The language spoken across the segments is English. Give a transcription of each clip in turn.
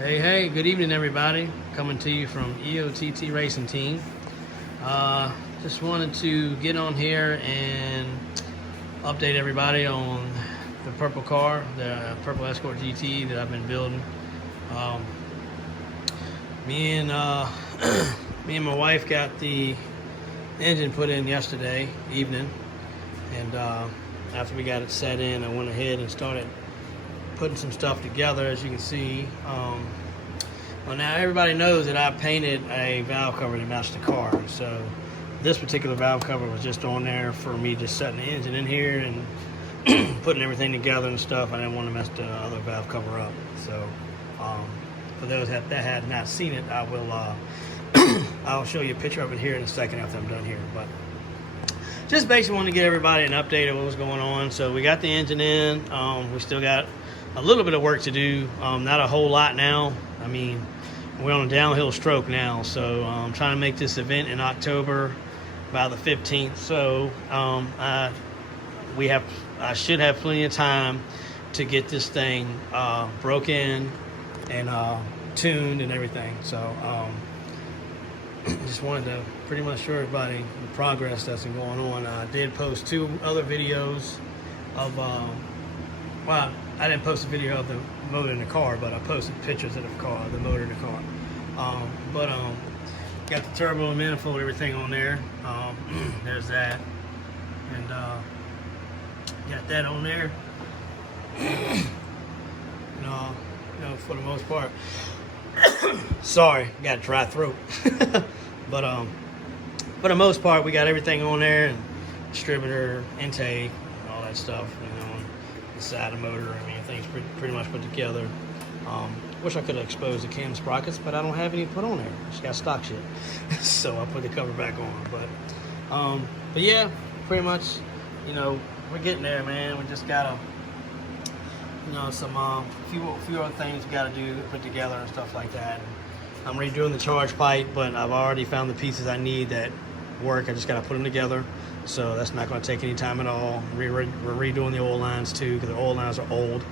Hey, good evening, everybody. Coming to you from EOTT Racing Team. Just wanted to get on here and update everybody on the purple car, the purple Escort GT that I've been building. Me and my wife got the engine put in yesterday evening, and after we got it set in, I went ahead and started putting some stuff together. As you can see, well, now everybody knows that I painted a valve cover to match the car, so this particular valve cover was just on there for me just setting the engine in here and putting everything together and stuff. I didn't want to mess the other valve cover up. So for those that had not seen it, I will I'll show you a picture of it here in a second after I'm done here. But just basically want to get everybody an update of what was going on. So we got the engine in. We still got a little bit of work to do, not a whole lot now. I mean, we're on a downhill stroke now, so I'm trying to make this event in October, about the 15th. So I should have plenty of time to get this thing broken and tuned and everything. So just wanted to pretty much show everybody the progress that's been going on. I did post 2 other videos of well, I didn't post a video of the motor in the car, but I posted pictures of the car, the motor in the car. Got the turbo and manifold, everything on there. There's that, and got that on there. You know, for the most part. Sorry, got a dry throat. But for the most part, we got everything on there, and distributor, intake, all that stuff. You know, the side of the motor. I mean, everything's pretty much put together. Wish I could have exposed the cam sprockets, but I don't have any put on there. Just got stock shit, so I put the cover back on. But yeah, pretty much, you know, we're getting there, man. We just gotta, you know, some few other things we gotta do, put together and stuff like that. And I'm redoing the charge pipe, but I've already found the pieces I need that work. I just gotta put them together, so that's not gonna take any time at all. We're redoing the oil lines too, because the oil lines are old.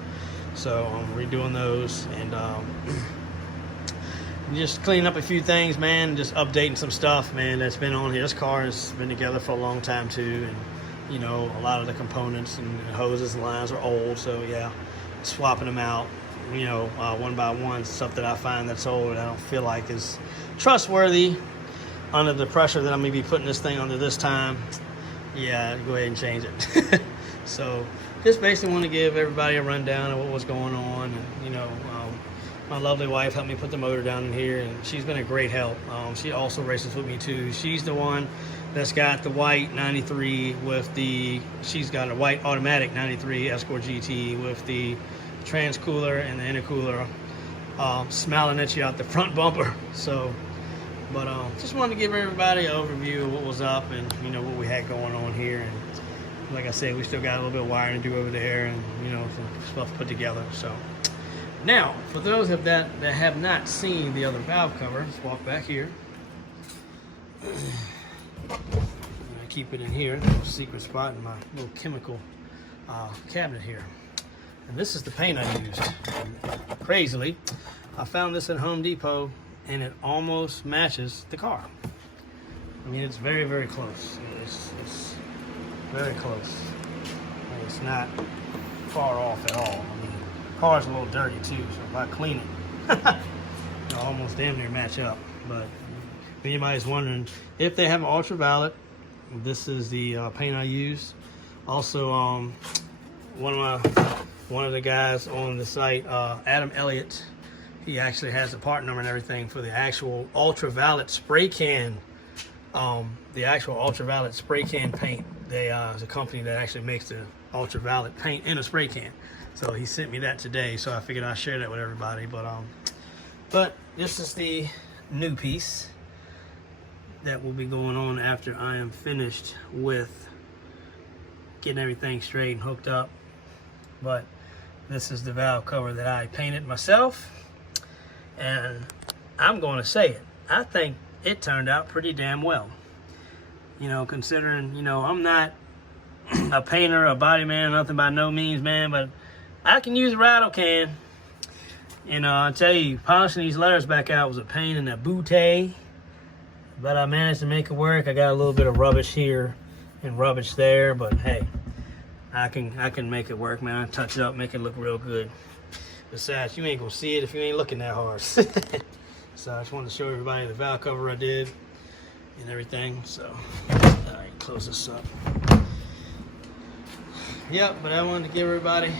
So I'm redoing those and just cleaning up a few things, man. Just updating some stuff, man, that's been on here. This car has been together for a long time too, and you know, a lot of the components and hoses and lines are old. So yeah, swapping them out, you know, one by one. Stuff that I find that's old, I don't feel like is trustworthy under the pressure that I'm gonna be putting this thing under this time. Yeah, go ahead and change it. So just basically want to give everybody a rundown of what was going on. And, you know, my lovely wife helped me put the motor down in here, and she's been a great help. She also races with me too. She's the one that's got the white 93 with she's got a white automatic 93 Escort GT with the transcooler and the intercooler smiling at you out the front bumper. So, but just wanted to give everybody an overview of what was up and, you know, what we had going on here. And like I said, we still got a little bit of wiring to do over there, and you know, some stuff put together. So now, for those of that have not seen the other valve cover, let's walk back here. I keep it in here, a little secret spot in my little chemical cabinet here. And this is the paint I used. Crazily, I found this at Home Depot, and it almost matches the car. I mean, it's very, very close. It's very close. It's not far off at all. I mean, the car's a little dirty too, so if I clean it, it'll almost damn near match up. But if anybody's wondering if they have an ultraviolet, this is the paint I use. Also, one of the guys on the site, Adam Elliott, he actually has the part number and everything for the actual ultraviolet spray can. The actual ultraviolet spray can paint. They is a company that actually makes the ultraviolet paint in a spray can. So he sent me that today, so I figured I'd share that with everybody. But this is the new piece that will be going on after I am finished with getting everything straight and hooked up. But this is the valve cover that I painted myself, and I'm going to say it, I think it turned out pretty damn well. You know, considering, you know, I'm not a painter, a body man, nothing by no means, man, but I can use a rattle can. And I tell you, polishing these letters back out was a pain in the booty, but I managed to make it work. I got a little bit of rubbish here and rubbish there, but hey, I can make it work, man. I touch it up, make it look real good. Besides, you ain't gonna see it if you ain't looking that hard. So I just wanted to show everybody the valve cover I did and everything. So, all right, close this up. Yep, but I wanted to give everybody,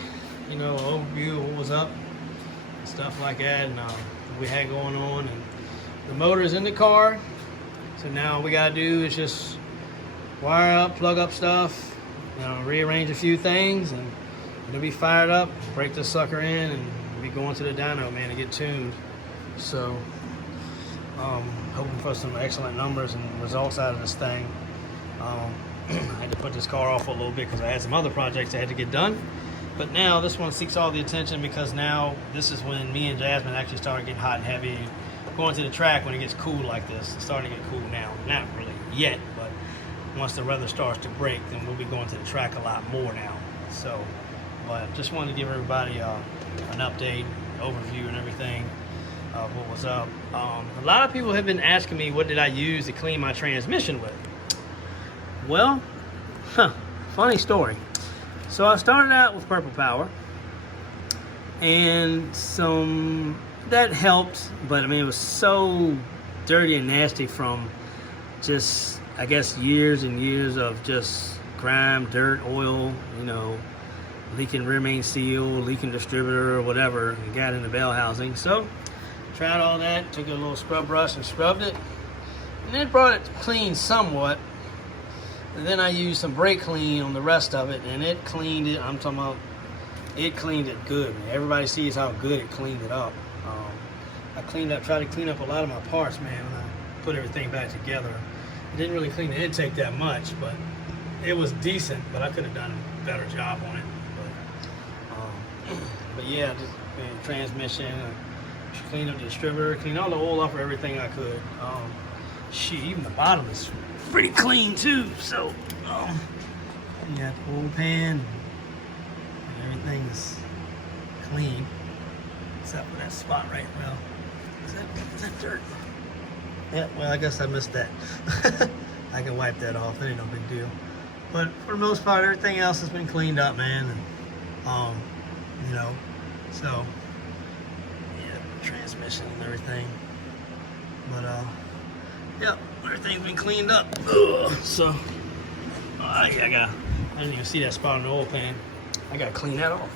you know, an overview of what was up and stuff like that, and what we had going on. And the motor is in the car, so now all we gotta do is just wire up, plug up stuff, you know, rearrange a few things, and it'll be fired up, break this sucker in, and we'll be going to the dyno, man, to get tuned. So, hoping for some excellent numbers and results out of this thing. I had to put this car off a little bit because I had some other projects I had to get done. But now this one seeks all the attention because now this is when me and Jasmine actually started getting hot and heavy. Going to the track when it gets cool like this. It's starting to get cool now. Not really yet, but once the weather starts to break, then we'll be going to the track a lot more now. So, but just wanted to give everybody an update, overview and everything of what was up. A lot of people have been asking me what did I use to clean my transmission with. Well, funny story. So I started out with Purple Power, and that helped, but I mean it was so dirty and nasty from just, I guess, years and years of just grime, dirt, oil, you know, leaking rear main seal, leaking distributor or whatever, and got in the bell housing. So tried all that, took a little scrub brush and scrubbed it, and it brought it clean somewhat. And then I used some brake clean on the rest of it, and it cleaned it. I'm talking about, it cleaned it good. Man. Everybody sees how good it cleaned it up. I tried to clean up a lot of my parts, man, when I put everything back together. I didn't really clean the intake that much, but it was decent, but I could have done a better job on it. But yeah, just transmission, cleaned up the distributor, cleaned all the oil off of everything I could. Shit, even the bottom is pretty clean too. So, you got the oil pan, and everything is clean, except for that spot right now. Is that dirt? Yeah, well, I guess I missed that. I can wipe that off. That ain't no big deal. But for the most part, everything else has been cleaned up, man. And, you know, so yeah, transmission and everything. But yeah, everything's been cleaned up. Ugh. So I didn't even see that spot on the oil pan. I gotta clean that off.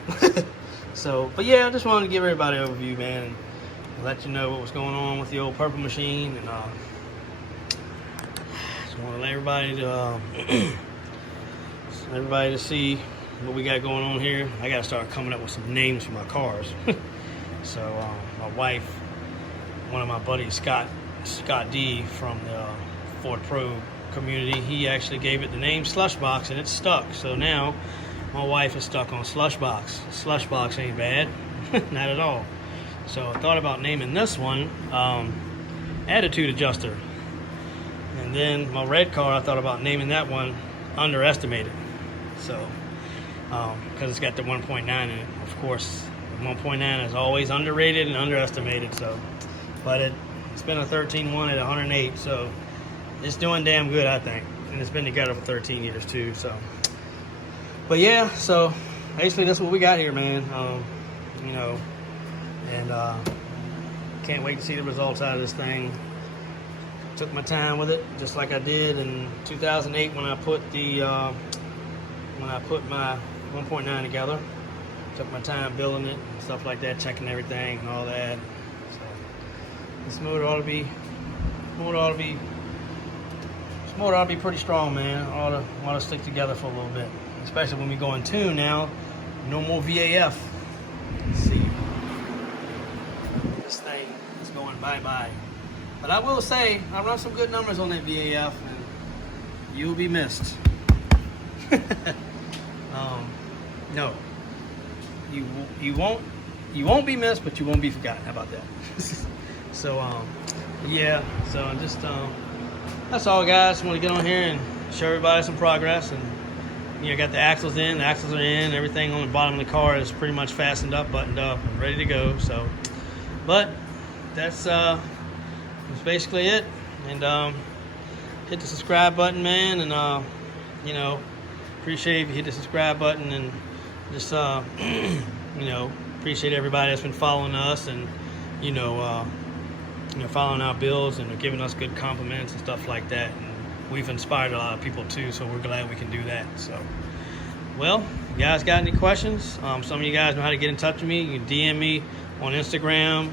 So, but yeah, I just wanted to give everybody an overview, man, and let you know what was going on with the old purple machine, and just want to let everybody to see what we got going on here. I gotta start coming up with some names for my cars. So my wife, one of my buddies, Scott D from the Ford Pro community, he actually gave it the name Slushbox, and it's stuck. So now my wife is stuck on Slushbox. Slushbox ain't bad, not at all. So I thought about naming this one Attitude Adjuster. And then my red car, I thought about naming that one Underestimated. So, because it's got the 1.9 in it. Of course, the 1.9 is always underrated and underestimated. So, but it's been a 13.1 at 108. So it's doing damn good, I think. And it's been together for 13 years too. So, but yeah, so basically that's what we got here, man. You know, and can't wait to see the results out of this thing. Took my time with it, just like I did in 2008 when I put my 1.9 together. Took my time building it and stuff like that, checking everything and all that. So this motor ought to be pretty strong, man. Ought to stick together for a little bit, especially when we go in tune now. No more VAF. Let's see, this thing is going bye-bye. But I will say, I run some good numbers on that VAF, and you'll be missed. No, you won't be missed, but you won't be forgotten. How about that? So yeah, so just that's all, guys. I want to get on here and show everybody some progress, and you know, got the axles in, everything on the bottom of the car is pretty much fastened up, buttoned up, and ready to go. So But that's basically it. And hit the subscribe button, man, and you know, appreciate if you hit the subscribe button, and just you know, appreciate everybody that's been following us, and you know, following our builds and giving us good compliments and stuff like that. And we've inspired a lot of people too, so we're glad we can do that. So, well, if you guys got any questions, some of you guys know how to get in touch with me. You can DM me on Instagram,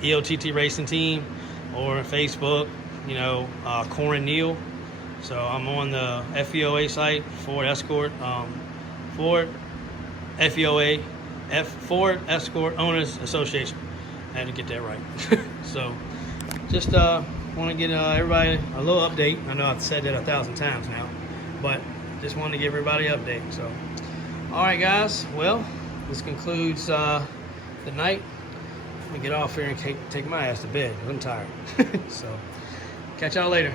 EOTT Racing Team, or Facebook, you know, Corin Neal. So I'm on the FEOA site, Ford Escort, Ford Escort Owners Association. I had to get that right. So just want to get everybody a little update. I know I've said that 1,000 times now, but just wanted to give everybody an update. So, all right, guys. Well, this concludes the night. I'm gonna get off here and take my ass to bed. I'm tired. So, catch y'all later.